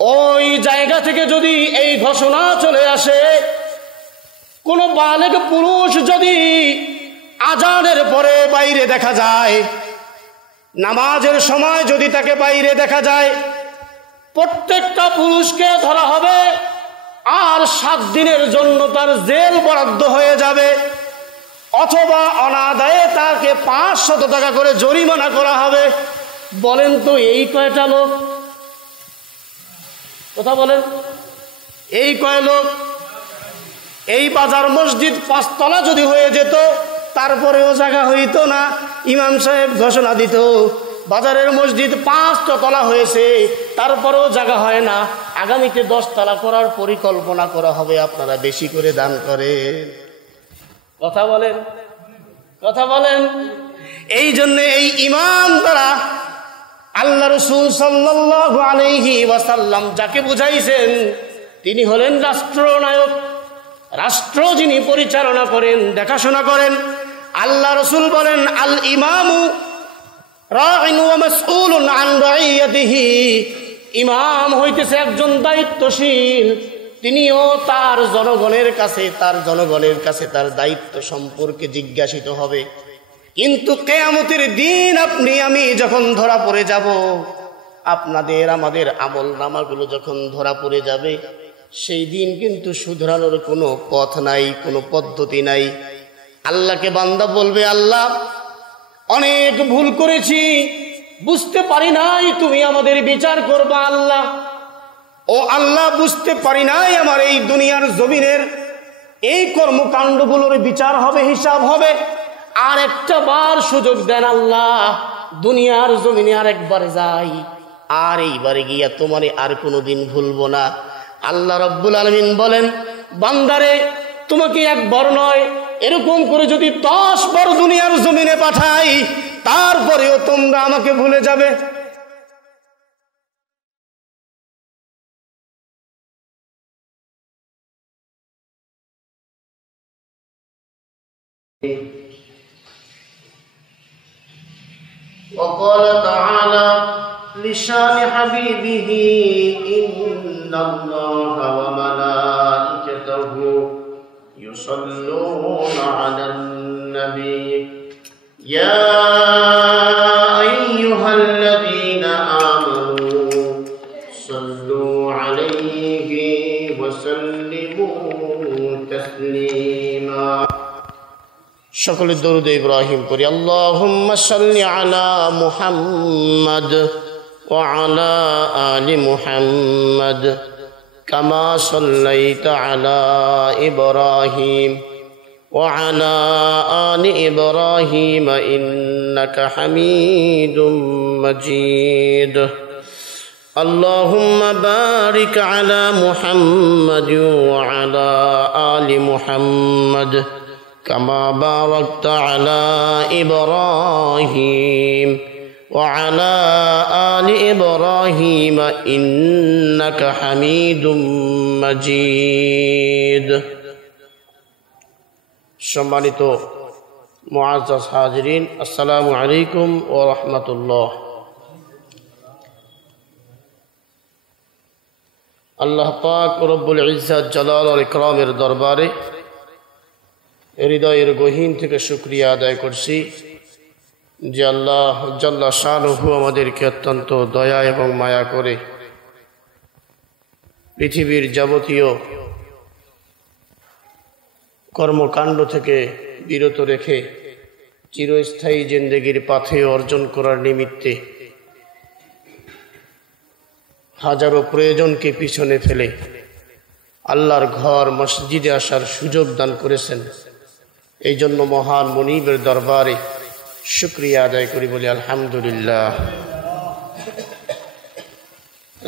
ওই জায়গা থেকে যদি এই ঘোষণা চলে আসে, কোন বালেগ পুরুষ যদি আজানের পরে বাইরে দেখা যায়, নামাজের সময় যদি তাকে বাইরে দেখা যায়, প্রত্যেকটা পুরুষকে ধরা হবে আর 7 দিনের জন্য তার জেল বরাদ্দ হয়ে যাবে, অথবা অনাদায়ে তাকে 500 টাকা করে জরিমানা করা হবে। বলেন তো এই কয়টা লোক? কথা বলেন, এই কয় লোক? এই বাজার মসজিদ 5 তলা যদি হয়ে যেত, তারপরেও জায়গা হইত না। ইমাম সাহেব ঘোষণা দিত, বাজারের মসজিদ 5 তলা হয়েছে, তারপরেও জায়গা হয় না, আগামীতে 10 তলা করার পরিকল্পনা করা হবে, আপনারা বেশি করে দান করেন। কথা বলেন, কথা বলেন। এই জন্য এই ইমাম দ্বারা আল্লাহ রাসূল সাল্লাল্লাহু আলাইহি ওয়াসাল্লাম যাকে বুঝাইছেন, তিনি হলেন রাষ্ট্রনায়ক। রাষ্ট্র যিনি পরিচালনা করেন, দেখাশোনা করেন। আল্লাহ রাসূল বলেন, আল ইমামু রাইন ওয়া মাসউলুন আন রাইয়াতিহি। ইমাম হইতেছে একজন দায়িত্বশীল, তিনিও তার জনগণের কাছে তার দায়িত্ব সম্পর্কে জিজ্ঞাসিত হবে। কিন্তু কিয়ামতের দিন আপনি আমি যখন ধরা পড়ে যাব, আপনাদের আমাদের আমল নামাগুলো যখন ধরা পড়ে যাবে, সেই দিন কিন্তু শুধরানোর কোনো পথ নাই, কোনো পদ্ধতি নাই। আল্লাহকে বান্দা বলবে, আল্লাহ অনেক ভুল করেছি, বুঝতে পারি নাই তুমি আমাদের বিচার করবা। আল্লাহ, ও আল্লাহ, বুঝতে পারি নাই আমার এই দুনিয়ার জমিনের এই কর্মকাণ্ডগুলোর বিচার হবে, হিসাব হবে। আর একটা বার সুযোগ দেন আল্লাহ, দুনিয়ার জমিনে আর একবার যাই, আর এইবারে গিয়া তোমারে আর কোনোদিন ভুলবো না। আল্লাহ রাব্বুল আলামিন বলেন, বান্দারে তোমাকে একবার নয়, এরকম করে যদি 10 বার দুনিয়ার জমিনে পাঠাই, তারপরেও তোমরা আমাকে ভুলে যাবে। وقال تعالى لشان حبيبه إن الله وملائكته يصلون على النبي يا أيها الذين آمنوا صلوا عليه وسلموا تسليما। সকলে দরুদ ইব্রাহিম করি। আল্লাহুম্মা সাল্লি আলা মুহাম্মাদ ওয়া আলা আলি মুহাম্মাদ কামা সাল্লাইতা আলা ইব্রাহিম ওয়া আলা আলি ইব্রাহিম ইন্নাকা হামিদুম মাজিদ। আল্লাহুম্মা বারিক আলা মুহাম্মাদ ওয়া আলা আলি মুহাম্মাদ كما باركت على إبراهيم وعلى آل إبراهيم إنك حميد مجيد। সম্মানিত মুআজ্জাজ হাজিরিন, আসসালামু আলাইকুম ওয়া রাহমাতুল্লাহ। আল্লাহ পাক রব্বুল ইজ্জত জালাল ওয়াল ইকরামের দরবারে হৃদয়ের গহীন থেকে শুকরিয়া আদায় করছি যে আল্লাহ জাল্লা শানুহু আমাদেরকে অত্যন্ত দয়া এবং মায়া করে পৃথিবীর যাবতীয় কর্মকাণ্ড থেকে বিরত রেখে চিরস্থায়ী জিন্দেগির পাথেয় অর্জন করার নিমিত্তে হাজারো প্রয়োজনকে পিছনে ফেলে আল্লাহর ঘর মসজিদে আসার সুযোগ দান করেছেন। এই জন্য মহান মুনিবের দরবারে শুকরিয়া আদায় করি, বলি আলহামদুলিল্লাহ।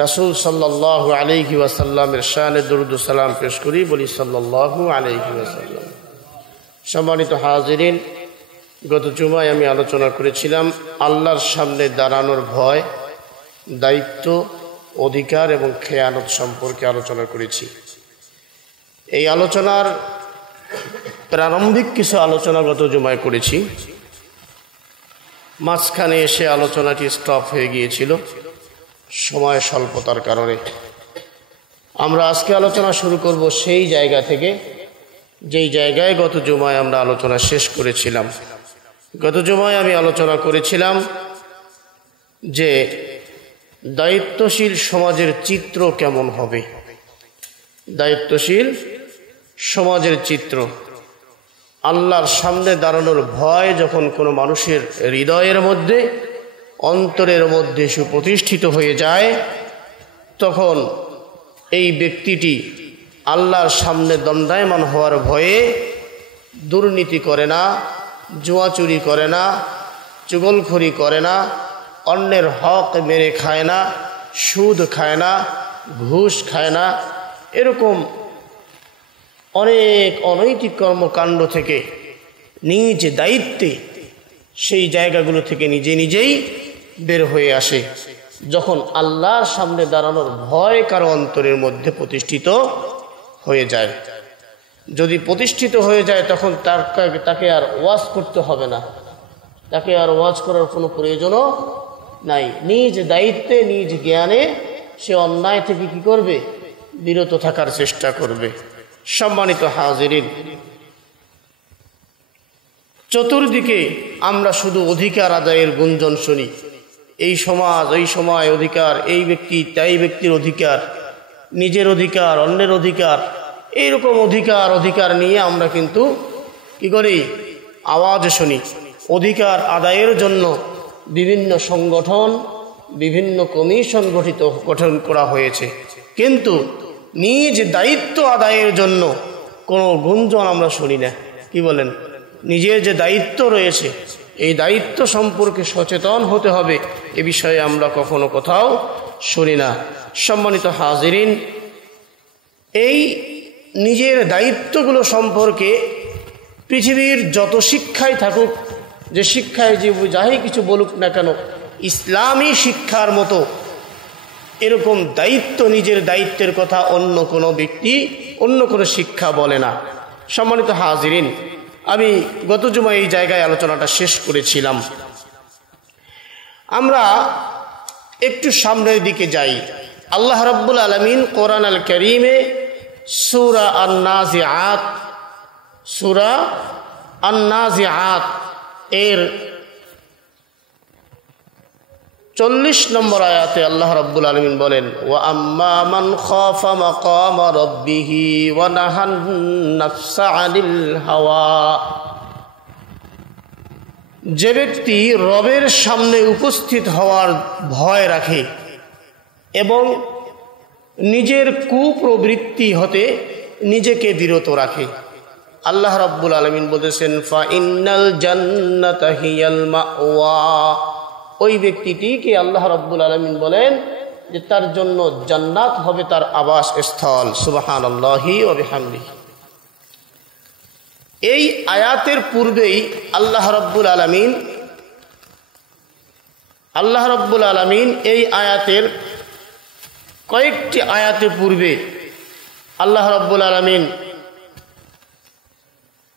রাসূল সাল্লাল্লাহু আলাইহি ওয়াসাল্লামের শানে দরুদ ও সালাম পেশ করি, বলি সাল্লাল্লাহু আলাইহি ওয়াসাল্লাম। সম্মানিত হাজিরিন, গত জুমায় আমি আলোচনা করেছিলাম আল্লাহর সামনে দাঁড়ানোর ভয়, দায়িত্ব, অধিকার এবং খেয়ানত সম্পর্কে আলোচনা করেছি। এই আলোচনার প্রারম্ভিক কিছু আলোচনা গত জুমায় করেছি, মাঝখানে এসে আলোচনাটি স্টপ হয়ে গিয়েছিল সময় স্বল্পতার কারণে। আমরা আজকে আলোচনা শুরু করব সেই জায়গা থেকে যেই জায়গায় গত জুমায় আমরা আলোচনা শেষ করেছিলাম। গত জুমায় আমি আলোচনা করেছিলাম যে দায়িত্বশীল সমাজের চিত্র কেমন হবে। দায়িত্বশীল সমাজের চিত্র, আল্লাহর সামনে দাঁড়ানোর ভয় যখন কোনো মানুষের হৃদয়ের মধ্যে, অন্তরের মধ্যে সুপ্রতিষ্ঠিত হয়ে যায়, তখন এই ব্যক্তিটি আল্লাহর সামনে দণ্ডায়মান হওয়ার ভয়ে দুর্নীতি করে না, জুয়া চুরি করে না, চুগলখড়ি করে না, অন্যের হক মেরে খায় না, সুদ খায় না, ঘুষ খায় না, এরকম অনেক অনৈতিক কর্মকাণ্ড থেকে নিজ দায়িত্বে সেই জায়গাগুলো থেকে নিজেই বের হয়ে আসে। যখন আল্লাহর সামনে দাঁড়ানোর ভয় কারো অন্তরের মধ্যে প্রতিষ্ঠিত হয়ে যায়, যদি প্রতিষ্ঠিত হয়ে যায় তখন তাকে আর ওয়াজ করতে হবে না, তাকে আর ওয়াজ করার কোনো প্রয়োজনও নাই। নিজ দায়িত্বে, নিজ জ্ঞানে সে অন্যায় থেকে কি করবে? বিরত থাকার চেষ্টা করবে। সম্মানিত হাজিরিন, চতুর্দিকে আমরা শুধু অধিকার আদায়ের গুঞ্জন শুনি। এই সমাজ, এই সময় অধিকার, এই ব্যক্তি তাই ব্যক্তির অধিকার, নিজের অধিকার, অন্যের অধিকার, এইরকম অধিকার নিয়ে আমরা কিন্তু কি করি? আওয়াজ শুনি। অধিকার আদায়ের জন্য বিভিন্ন সংগঠন, বিভিন্ন কমিশন গঠন করা হয়েছে, কিন্তু নিজ দায়িত্ব আদায়ের জন্য কোনো গুঞ্জন আমরা শুনি না। কি বলেন? নিজের যে দায়িত্ব রয়েছে, এই দায়িত্ব সম্পর্কে সচেতন হতে হবে, এ বিষয়ে আমরা কখনো কোথাও শুনি না। সম্মানিত হাজিরিন, এই নিজের দায়িত্বগুলো সম্পর্কে পৃথিবীর যত শিক্ষাই থাকুক, যে শিক্ষায় যে যাই কিছু বলুক না কেন, ইসলামী শিক্ষার মতো এরকম দায়িত্ব, নিজের দায়িত্বের কথা অন্য কোনো ব্যক্তি, অন্য কোনো শিক্ষা বলে না। সম্মানিত হাজিরিন, আমি গত জুমায় এই জায়গায় আলোচনাটা শেষ করেছিলাম। আমরা একটু সামনের দিকে যাই। আল্লাহ রাব্বুল আলামিন কোরআন আল কারীমে সূরা আন-নাজিআত এর 40 নম্বর আয়াতে আল্লাহ রাব্বুল আলামিন বলেন, ওয়া আম্মা মান খাফা মাকামা রাব্বিহি ওয়া নাহান নাফসা আনিল হাওয়া। যে ব্যক্তি রবের সামনে উপস্থিত হওয়ার ভয় রাখে এবং নিজের কুপ্রবৃত্তি হতে নিজেকে বিরত রাখে, আল্লাহ রাব্বুল আলামিন বলেছেন, ফা ইন্নাল জান্নাতা হিয়াল মাওয়া। ওই ব্যক্তিটিকে আল্লাহ রাব্বুল আলামিন বলেন যে তার জন্য জান্নাত হবে তার আবাস স্থল। সুবহানাল্লাহি ওয়া বিহামদিহি। এই আয়াতের পূর্বেই আল্লাহ রাব্বুল আলামিন এই আয়াতের কয়েকটি আয়াতে পূর্বে আল্লাহ রাব্বুল আলামিন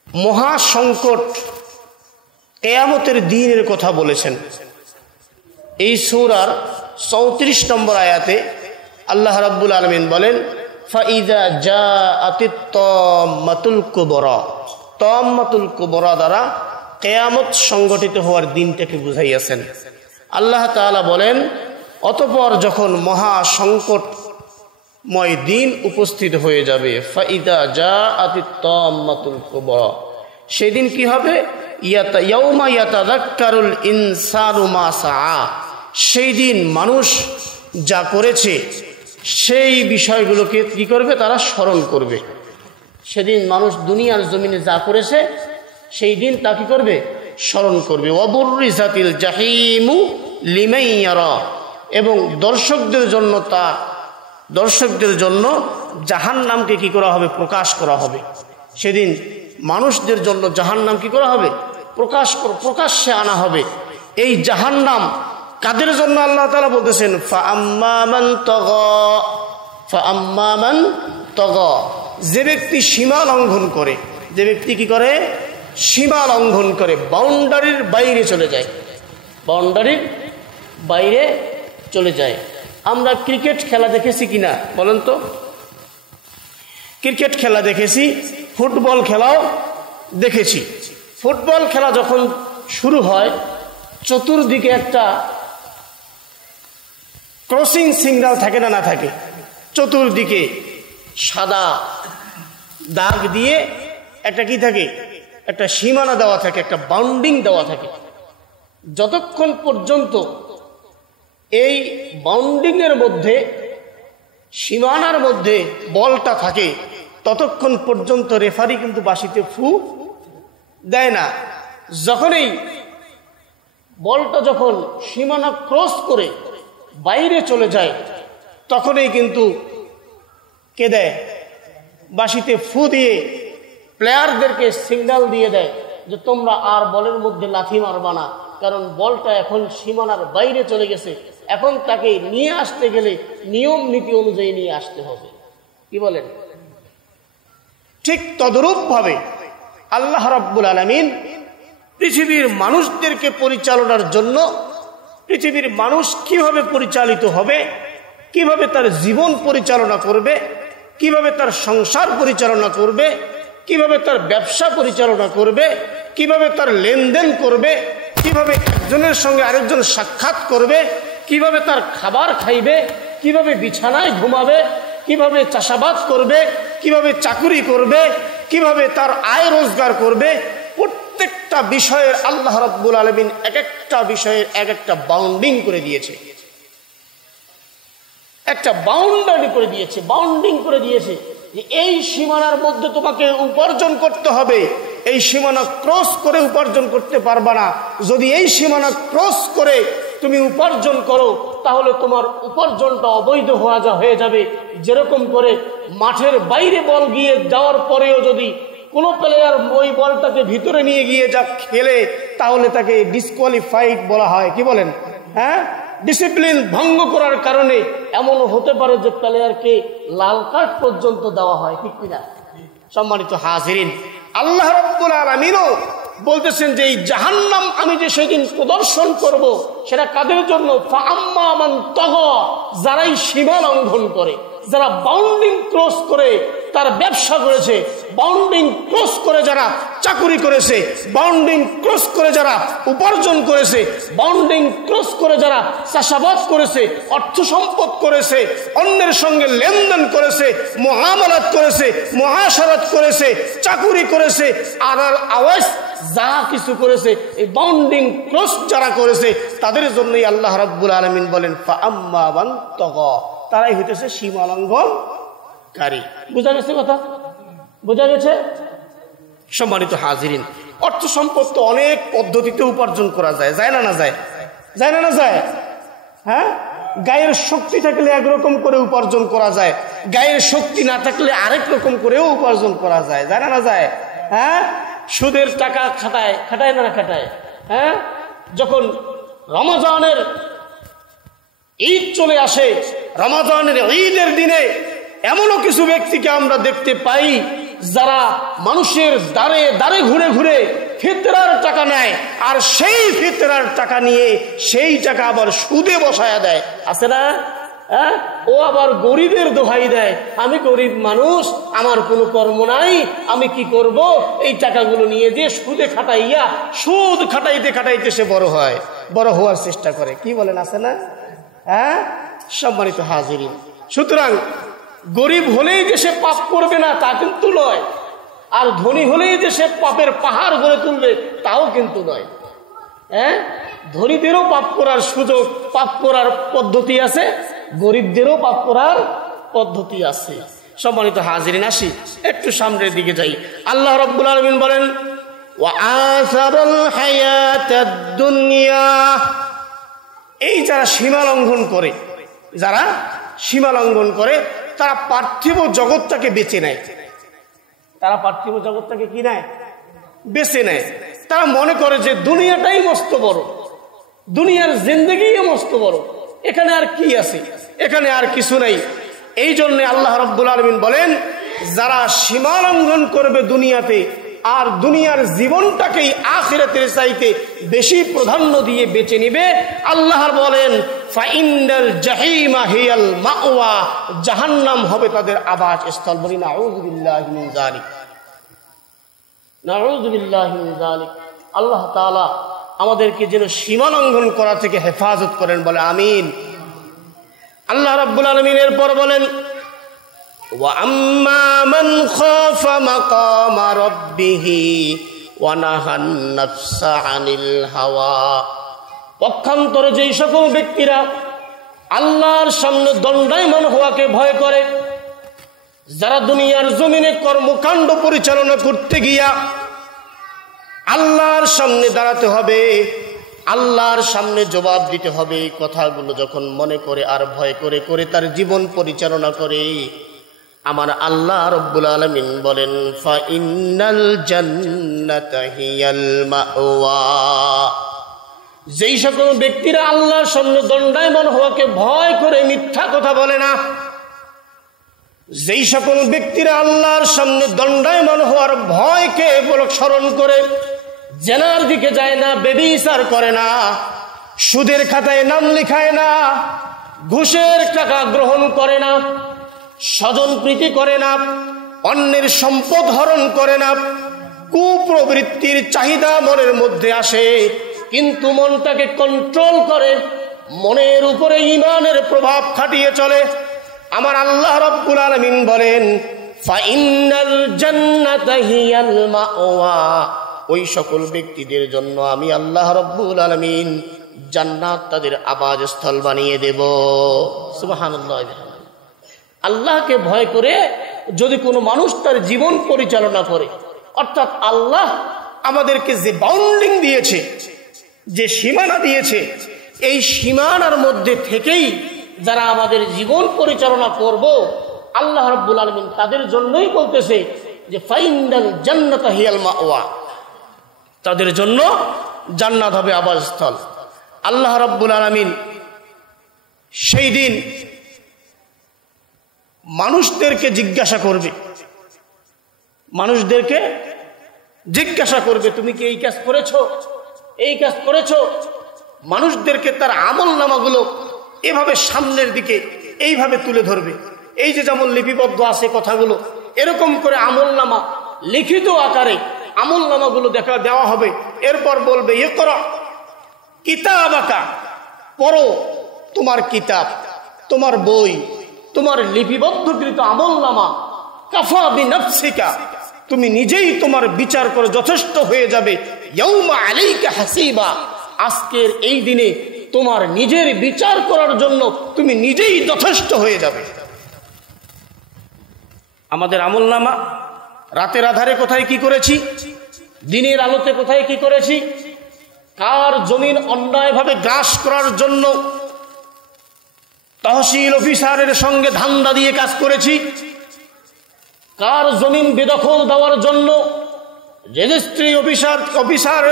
মহাসংকট কিয়ামতের দিনের কথা বলেছেন। এই সূরার 34 নম্বর আয়াতে আল্লাহ রাব্বুল আলামিন বলেন, ফাইযা জাআতিত তাম্মাতুল কুবরা। তাম্মাতুল কুবরা দ্বারা কিয়ামত সংগঠিত হওয়ার দিনটাকে বুঝাইয়াছেন। আল্লাহ তাআলা বলেন, অতঃপর যখন মহা সংকটময় দিন উপস্থিত হয়ে যাবে, ফাইযা জাআতিত তাম্মাতুল কুবরা, সেদিন কি হবে? ইয়াউমা ইয়াতাযাক্কারুল ইনসানু মা সাআ। সেই দিন মানুষ যা করেছে সেই বিষয়গুলোকে কি করবে? তারা স্মরণ করবে। সেদিন মানুষ দুনিয়ার জমিনে যা করেছে সেই দিন তা কি করবে? স্মরণ করবে। ওয়াবুররিজাতিল জাহিমু লিমান ইয়ারা। এবং দর্শকদের জন্য জাহান্নামকে কি করা হবে? প্রকাশ করা হবে। সেদিন মানুষদের জন্য জাহান্নাম কি করা হবে? প্রকাশ্যে আনা হবে। এই জাহান্নাম কাদের জন্য? আল্লাহ তাআলা বলতেছেন, ফাআম্মা মান তাগা। যে ব্যক্তি সীমা লঙ্ঘন করে, যে ব্যক্তি কি করে? সীমা লঙ্ঘন করে, বাউন্ডারির বাইরে চলে যায়। আমরা ক্রিকেট খেলা দেখেছি কিনা বলেন তো? ক্রিকেট খেলা দেখেছি, ফুটবল খেলাও দেখেছি। ফুটবল খেলা যখন শুরু হয়, চতুর্দিকে একটা ক্রসিং সিগন্যাল থাকে না থাকে, চতুর্দিকে সাদা দাগ দিয়ে একটা কি থাকে, একটা সীমানা দেওয়া থাকে, একটা বাউন্ডিং দেওয়া থাকে। যতক্ষণ পর্যন্ত এই বাউন্ডিং এর মধ্যে, সীমানার মধ্যে বলটা থাকে, ততক্ষণ পর্যন্ত রেফারি কিন্তু বাঁশিতে ফু দেয় না। যখনই বলটা যখন সীমানা ক্রস করে বাইরে চলে যায়, তখনই কিন্তু কে দেয়, বাঁশিতে ফু দিয়ে প্লেয়ারদেরকে সিগন্যাল দিয়ে দেয় যে তোমরা আর বলের মধ্যে লাথি মারবা না, কারণ বলটা এখন সীমানার বাইরে চলে গেছে, এখন তাকে নিয়ে আসতে গেলে নিয়ম নীতি অনুযায়ী নিয়ে আসতে হবে। কি বলেন? ঠিক তদরূপ ভাবে আল্লাহ রাব্বুল আলামিন পৃথিবীর মানুষদেরকে পরিচালনার জন্য, পৃথিবীর মানুষ কিভাবে পরিচালিত হবে, কিভাবে তার জীবন পরিচালনা করবে, কিভাবে তার সংসার পরিচালনা করবে, কিভাবে তার ব্যবসা পরিচালনা করবে, কিভাবে তার লেনদেন করবে, কিভাবে একজনের সঙ্গে আরেকজন সাক্ষাৎ করবে, কিভাবে তার খাবার খাইবে, কিভাবে বিছানায় ঘুমাবে, কিভাবে চাষাবাদ করবে, কিভাবে চাকুরি করবে, কিভাবে তার আয় রোজগার করবে, প্রত্যেকটা বিষয়ের আল্লাহ রাব্বুল আলামিন এক একটা বিষয়ের এক একটা বাউন্ডিং করে দিয়েছে, একটা বাউন্ডারি করে দিয়েছে, বাউন্ডিং করে দিয়েছে যে এই সীমানার মধ্যে তোমাকে উপার্জন করতে হবে, এই সীমানা ক্রস করে উপার্জন করতে পারবা না। যদি এই সীমানা ক্রস করে তুমি উপার্জন করো, তাহলে তোমার উপার্জনটা অবৈধ হয়ে যাবে। যেরকম করে মাঠের বাইরে বল গিয়ে যাওয়ার পরেও যদি কোনো প্লেয়ার ওই বলটাকে ভিতরে নিয়ে গিয়ে যা খেলে, তাহলে তাকে ডিসকোয়ালিফাইড বলা হয়। কি বলেন? হ্যাঁ, ডিসিপ্লিন ভঙ্গ করার কারণে এমনও হতে পারে যে প্লেয়ারকে লাল কার্ড পর্যন্ত দেওয়া হয়। ঠিক কিনা? সম্মানিত হাজিরিন, আল্লাহ রাব্বুল আলামিনও বলতেছেন যে এই জাহান্নাম আমি যে সেদিন প্রদর্শন করব, সেটা কাদের জন্য? ফাআম্মা মান তাগা, যারাই সীমা লঙ্ঘন করে, যারা বাউন্ডিং ক্রস করে তার ব্যবসা করেছে, বাউন্ডিং ক্রস করে যারা চাকুরি করেছে, বাউন্ডিং ক্রস করে যারা উপার্জন করেছে, বাউন্ডিং ক্রস করে যারা চাষাবাদ করেছে, অর্থ সম্পদ করেছে, অন্যের সঙ্গে লেনদেন করেছে, মুআমালাত করেছে, মুআশারাত করেছে, চাকুরি করেছে, আদাল আওয়াজ যা কিছু করেছে, এই বাউন্ডিং ক্রস যারা করেছে তাদের জন্যই আল্লাহ রাব্বুল আলামিন বলেন ফাআম্মা মান তাগা, তারাই হইতেছে সীমা লঙ্ঘনকারী। বুঝা গেছে কথা? বোঝা গেছে? সম্মানিত হাজিরিন, অর্থ সম্পদ তো অনেক পদ্ধতিতে উপার্জন করা যায়, যায় না? না যায়? যায় না? না যায়? হ্যাঁ, গায়ের শক্তি থাকলে একরকম করে উপার্জন করা যায়, গায়ের শক্তি না থাকলে আরেক রকম করেও উপার্জন করা যায়, যায় না? না যায়? হ্যাঁ, সুদের টাকা খাটায়, খাটায় না খাটায়? হ্যাঁ, যখন রমজানের ঈদ চলে আসে, রমজানের ঈদের দিনে এমনও কিছু ব্যক্তিকে আমরা দেখতে পাই যারা মানুষের দ্বারে দ্বারে ঘুরে ঘুরে ফিতরার টাকা নেয়, আর সেই ফিতরার টাকা নিয়ে সেই টাকা আবার সুদে বসায়া দেয়। আছে না? হ্যাঁ, ও আবার গরিবের দোহাই দেয়, আমি গরিব মানুষ, আমার কোনো কর্ম নাই, আমি কি করব, এই টাকাগুলো নিয়ে যে সুদে খাটাইয়া, সুদ খাটাইতে খাটাইতে সে বড় হয়, বড় হওয়ার চেষ্টা করে। কি বলেন? আছে না? হ্যাঁ, সম্মানিত হাজিরিন, সুতরাং গরিব হলেই যে সে পাপ করবে না তা কিন্তু নয়, আর ধনী হলেই যে সে পাপের পাহাড় গড়ে তুলবে তাও কিন্তু নয়। হ্যাঁ, ধনীদেরও পাপ করার সুযোগ, পাপ করার পদ্ধতি আছে, গরিবদেরও পাপ করার পদ্ধতি আছে। সম্মানিত হাজিরিন, আসি একটু সামনের দিকে যাই। আল্লাহ রাব্বুল আলামিন বলেন ওয়া আসারুল হায়াতাদ দুনিয়া, এই যারা সীমা লঙ্ঘন করে, যারা সীমা লঙ্ঘন করে তারা পার্থিব জগৎটাকে বেছে নেয়। তারা পার্থিব জগৎটাকে কি নেয়? বেছে নেয়। তারা মনে করে যে দুনিয়াটাই মস্ত বড়, দুনিয়ার জিন্দেগি মস্ত বড়, এখানে আর কি আছে, এখানে আর কিছু নাই। এই জন্য আল্লাহ রাব্বুল আলামিন বলেন যারা সীমা লঙ্ঘন করবে দুনিয়াতে, আর দুনিয়ার জীবনটাকেই আখিরাতের চাইতে বেশি প্রাধান্য দিয়ে বেছে নিবে। আল্লাহ বলেন ফাইনাল জাহিমা হিয়াল মাওয়া, জাহান্নাম হবে তাদের আবাস স্থল। বলি নাউযু বিল্লাহি মিন যালিক, নাউযু বিল্লাহি মিন যালিক। আল্লাহ তাআলা আমাদেরকে যেন সীমা লঙ্ঘন করা থেকে হেফাজত করেন, বলে আমিন। আল্লাহ রাব্বুল আলামিন এরপর বলেন ওয়া আম্মা মান খাফা মাকামা রাব্বিহি ওয়া নাহান নাফসা আনিল হাওয়া। পক্ষান্তরে যেই সকল ব্যক্তিরা আল্লাহর সামনে দণ্ডায়মান হওয়াকে ভয় করে, যারা দুনিয়ার জমিনে কর্মকাণ্ড পরিচালনা করতে গিয়া আল্লাহর সামনে দাঁড়াতে হবে, আল্লাহর সামনে জবাব দিতে হবে, এই কথাগুলো যখন মনে করে আর ভয় করে করে তার জীবন পরিচালনা করে, আমার আল্লাহ রাব্বুল আলামিন বলেন ফাইনাল জান্নাতা হিয়াল মাওয়া। যেই সকল ব্যক্তিরা আল্লাহর সামনে দণ্ডায়মান হওয়াকে ভয় করে মিথ্যা কথা বলে না, যেই সকল ব্যক্তিরা আল্লাহর সামনে দণ্ডায়মান হওয়ার ভয়কে স্মরণ করে জেনার দিকে যায় না, ব্যভিচার করে না, সুদের খাতায় নাম লিখায় না, ঘুষের টাকা গ্রহণ করে না, স্বজন প্রীতি করে না, অন্যের সম্পদ হরণ করে না, কুপ্রবৃত্তির চাহিদা মনের মধ্যে আসে কিন্তু মনটাকে কন্ট্রোল করে, মনের উপরে ঈমানের প্রভাব খাটিয়ে চলে, আমার আল্লাহ রাব্বুল আলামিন বলেন ফাইনাল জান্নাতা হিয়াল মাওয়া। ওই সকল ব্যক্তিদের জন্য আমি আল্লাহ রাব্বুল আলামিন জান্নাত তাদের আবাসস্থল বানিয়ে দেব। সুবহানাল্লাহ। আল্লাহকে ভয় করে যদি কোনো মানুষ তার জীবন পরিচালনা করে, অর্থাৎ আল্লাহ আমাদেরকে যে বাউন্ডিং দিয়েছে, যে সীমানা দিয়েছে, এই সীমানার মধ্যে থেকেই যারা আমাদের জীবন পরিচালনা করব, আল্লাহ রাব্বুল আলামিন তাদের জন্যই বলতেছে যে ফাইনাল জান্নাতা হিয়াল মাওয়া, তাদের জন্য জান্নাত হবে আবাসস্থল। আল্লাহ রাব্বুল আলামিন সেই দিন মানুষদেরকে জিজ্ঞাসা করবে, মানুষদেরকে জিজ্ঞাসা করবে তুমি কি এই কাজ করেছো, এই কাজ করেছো। মানুষদেরকে তার আমল নামাগুলো এভাবে সামনের দিকে এইভাবে তুলে ধরবে, এই যে যেমন লিপিবদ্ধ আছে কথাগুলো, এরকম করে আমল নামা লিখিত আকারে আমল নামাগুলো দেওয়া হবে। এরপর বলবে ইকরা কিতাবাকা, পড়ো তোমার কিতাব, তোমার বই, তোমার লিপিবদ্ধকৃত আমল নামা, কাফা বিনাফসিকা, তুমি নিজেই তোমার বিচার করে যথেষ্ট হয়ে যাবে, ইয়াউমা আলাইকা হাসিবা, আজকের এই দিনে তোমার নিজের বিচার করার জন্য তুমি নিজেই যথেষ্ট হয়ে যাবে। আমাদের আমল নামা রাতের আধারে কোথায় কি করেছি, দিনের আলোতে কোথায় কি করেছি, কার জমিন অন্যায়ভাবে গ্রাস করার জন্য তহসিল অফিসারের সঙ্গে ধান্দা দিয়ে কাজ করেছি, কার জমিন বেদখল দেওয়ার জন্য রেজিস্ট্রি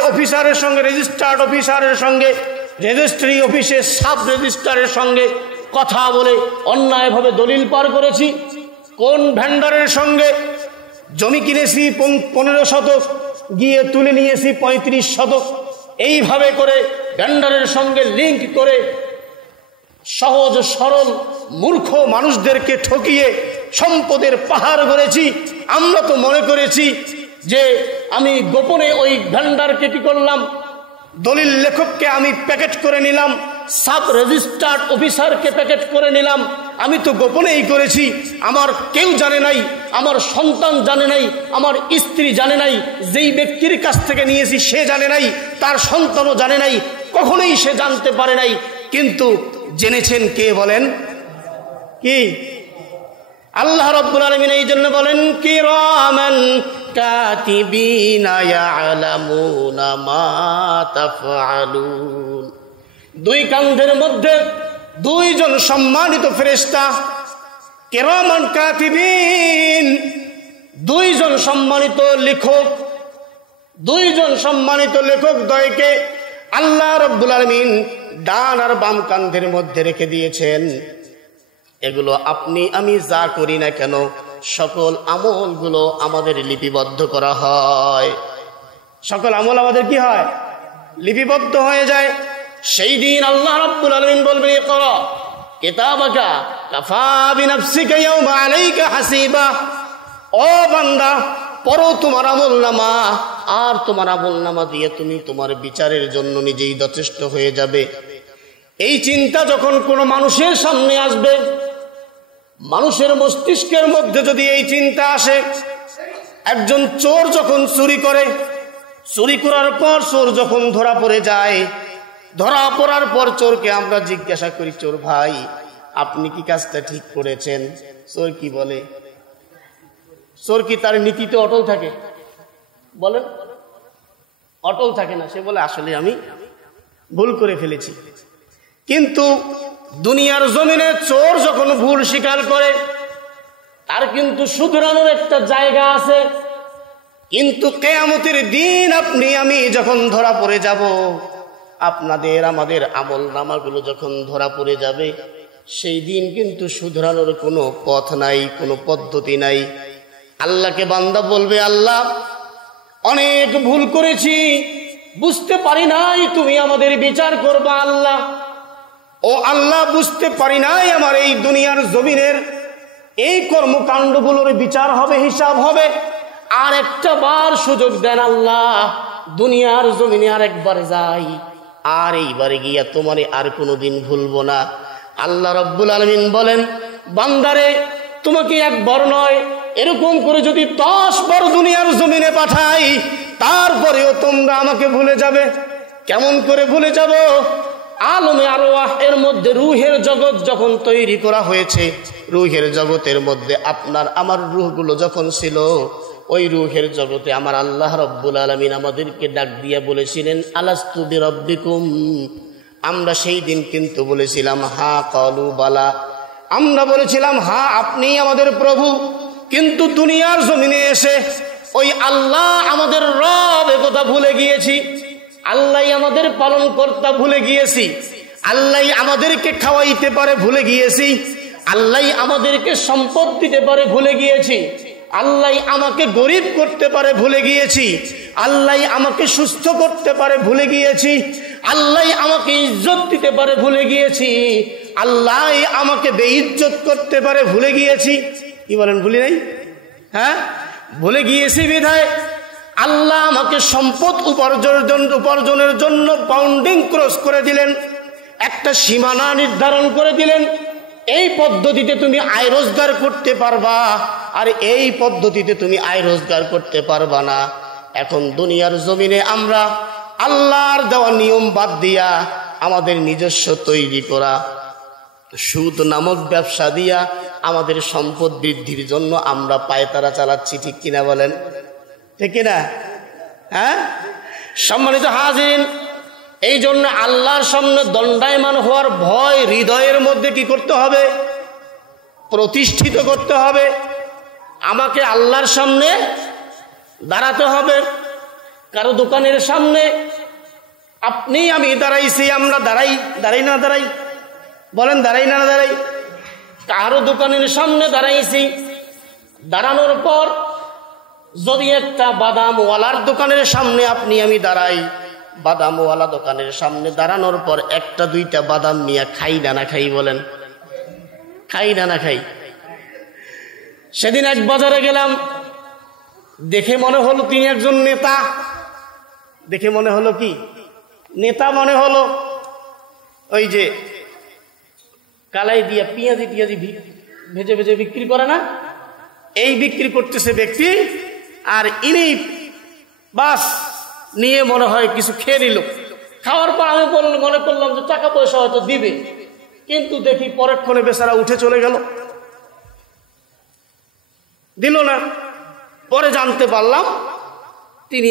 অফিসারের সঙ্গে, রেজিস্ট্রার্ড অফিসারের সঙ্গে, রেজিস্ট্রি অফিসে সাব রেজিস্ট্রারের সঙ্গে কথা বলে অন্যায়ভাবে দলিল পার করেছি, কোন ভেন্ডারের সঙ্গে জমি কিনেছি 15 শতক, গিয়ে তুলে নিয়েছি 35 শতক, এইভাবে করে ভেন্ডারের সঙ্গে লিঙ্ক করে সহজ সরল মূর্খ মানুষদেরকে ঠকিয়ে সম্পদের পাহাড় গড়েছি। আমরা তো মনে করেছি যে আমি গোপনে ওই ভেন্ডারকে কি করলাম, দলিল লেখককে আমি প্যাকেট করে নিলাম, সাব রেজিস্ট্রার্ড অফিসারকে প্যাকেট করে নিলাম, আমি তো গোপনেই করেছি, আমার কেউ জানে নাই, আমার সন্তান জানে নাই, আমার স্ত্রী জানে নাই, যেই ব্যক্তির কাছ থেকে নিয়েছি সে জানে নাই, তার সন্তানও জানে নাই, কখনোই সে জানতে পারে নাই। কিন্তু জেনেছেন কে বলেন? কি? আল্লাহ রাব্বুল আলামিন এই জন্য বলেন কিরামান কাতিবিনা ইয়ালামুনা মা তাফআলুন। দুই কাঁধের মধ্যে দুইজন সম্মানিত ফেরেশতা, কিরামান কাতিবিন, দুইজন সম্মানিত লেখক, দুইজন সম্মানিত লেখক দ্বয়কে আল্লাহ রাব্বুল আলামিন ডান আর বাম কাঁধের মধ্যে রেখে দিয়েছেন। এগুলো আপনি আমি যা করি না কেন, সকল আমলগুলো আমাদের লিপিবদ্ধ করা হয়। সকল আমল আমাদের কি হয়? লিপিবদ্ধ হয়ে যায়। সেই দিন আল্লাহ রাব্বুল আলামিন বলবেন, ইকরা কিতাবাকা কাফা বিনাফসিকা ইয়াওমা আলাইকা হাসিবা। ও বান্দা, পড়ো তোমার আমলনামা, আর তোমার আমলনামা দিয়ে তুমি তোমার বিচারের জন্য নিজেই যথেষ্ট হয়ে যাবে। এই চিন্তা যখন কোনো মানুষের সামনে আসবে, মানুষের মস্তিষ্কের মধ্যে যদি এই চিন্তা আসে, একজন চোর যখন চুরি করে, চুরি করার পর চোর যখন ধরা পড়ে যায়, ধরা পড়ার পর চোরকে আমরা জিজ্ঞাসা করি, চোর ভাই আপনি কি কাজটা ঠিক করেছেন? চোর কি বলে? চোর কি তার নীতিতে অটল থাকে? বলেন, অটল থাকে না। সে বলে আসলে আমি ভুল করে ফেলেছি। কিন্তু দুনিয়ার জমিনে চোর যখন ভুল স্বীকার করে, তার কিন্তু শুধরানোর একটা জায়গা আছে। কিন্তু কিয়ামতের দিন আপনি আমি যখন ধরা পড়ে যাব, আপনাদের আমাদের আমল নামাগুলো যখন ধরা পড়ে যাবে, সেই দিন কিন্তু শুধরানোর কোনো পথ নাই, কোনো পদ্ধতি নাই। আল্লাহকে বান্দা বলবে, আল্লাহ অনেক ভুল করেছি, বুঝতে পারি নাই তুমি আমাদের বিচার করবা। আল্লাহ, ও আল্লাহ, বুঝতে পারি নাই আমার এই দুনিয়ার জমিনের এই কর্মকাণ্ডগুলোর বিচার হবে, হিসাব হবে। আর একটা বার সুযোগ দেন আল্লাহ, দুনিয়ার জমিনে আর একবার যাই, আর এইবারে গিয়া তোমারে আর কোনোদিন ভুলবো না। আল্লাহ রাব্বুল আলামিন বলেন, বান্দারে তোমাকে একবার নয়, এরকম করে যদি 10 বার দুনিয়ার জমিনে পাঠাই, তারপরেও তোমরা আমাকে ভুলে যাবে। কেমন করে ভুলে যাব? আলমে আরওয়াহ এর মধ্যে রুহের জগৎ যখন তৈরি করা হয়েছে, রুহের জগতের মধ্যে আপনার আমার রুহগুলো যখন ছিল, ওই রুহের জগতে আমার আল্লাহ রাব্বুল আলামিন আমাদেরকে ডাক দিয়া বলেছিলেন, আলাস্তু বিরাব্বিকুম। আমরা সেই দিন কিন্তু বলেছিলাম হা, ক্বালু বালা। আমরা বলেছিলাম হা, আপনিই আমাদের প্রভু। কিন্তু দুনিয়ার জমিনে এসে ওই আল্লাহ আমাদের রব এ কথা ভুলে গিয়েছি। আল্লাহ আমাদের পালন কর্তা ভুলে গিয়েছি। আল্লাহ আমাদেরকে খাওয়াইতে পারে ভুলে গিয়েছি। আল্লাহ আমাদেরকে সম্পদ দিতে পারে ভুলে গিয়েছি। আল্লাহ আমাকে গরিব করতে পারে ভুলে গিয়েছি। আল্লাহ আমাকে সুস্থ করতে পারে ভুলে গিয়েছি। আল্লাহ আমাকে ইজ্জত দিতে পারে ভুলে গিয়েছি। আল্লাহ আমাকে বেইজ্জত করতে পারে ভুলে গিয়েছি। কি বলেন, ভুলি নাই? হ্যাঁ, ভুলে গিয়েছি বিধায় আল্লাহ আমাকে সম্পদ উপার্জনের জন্য বাউন্ডিং ক্রস করে দিলেন, একটা সীমানা নির্ধারণ করে দিলেন। এই পদ্ধতিতে তুমি আয় রোজগার করতে পারবা, আর এই পদ্ধতিতে তুমি আয় রোজগার করতে পারবা না। এখন দুনিয়ার জমিনে আমরা আল্লাহর দেওয়া নিয়ম বাদ দিয়া আমাদের নিজস্ব তৈরি করা সুদ নামক ব্যবসা দিয়া আমাদের সম্পদ বৃদ্ধির জন্য আমরা পায়তারা চালাচ্ছি। ঠিক কিনা বলেন? ঠিক কিনা? হ্যাঁ, সম্মানিত হাজিরিন, এই জন্য আল্লাহর সামনে দণ্ডায়মান হওয়ার ভয় হৃদয়ের মধ্যে কি করতে হবে? প্রতিষ্ঠিত করতে হবে। আমাকে আল্লাহর সামনে দাঁড়াতে হবে। কারো দোকানের সামনে আপনি আমি দাঁড়াইছি, আমরা দাঁড়াই না দাঁড়াই? বলেন, দাঁড়াই না দাঁড়াই? কারো দোকানের সামনে দাঁড়াইছি, দাঁড়ানোর পর যদি একটা বাদামওয়ালার দোকানের সামনে আপনি আমি দাঁড়াই, বাদামওয়ালা দোকানের সামনে দাঁড়ানোর পর একটা দুইটা বাদাম নিয়ে খাই না না খাই? বলেন, খাই না না খাই? সেদিন এক বাজারে গেলাম, দেখে মনে হলো তিনি একজন নেতা। দেখে মনে হলো কি নেতা? মনে হলো ওই যে কালাই দিয়া পেঁয়াজি টিয়াজি ভেজে ভেজে বিক্রি করে না, এই বিক্রি করতেছে ব্যক্তি। আর ইনি বাস নিয়ে মনে হয় কিছু খেয়ে নিল। খাওয়ার পর আমি মনে করলাম যে টাকা পয়সা হয়তো দিবে, কিন্তু দেখি পরেক্ষণে বেচারা উঠে চলে গেল, দিল না। পরে জানতে পারলাম তিনি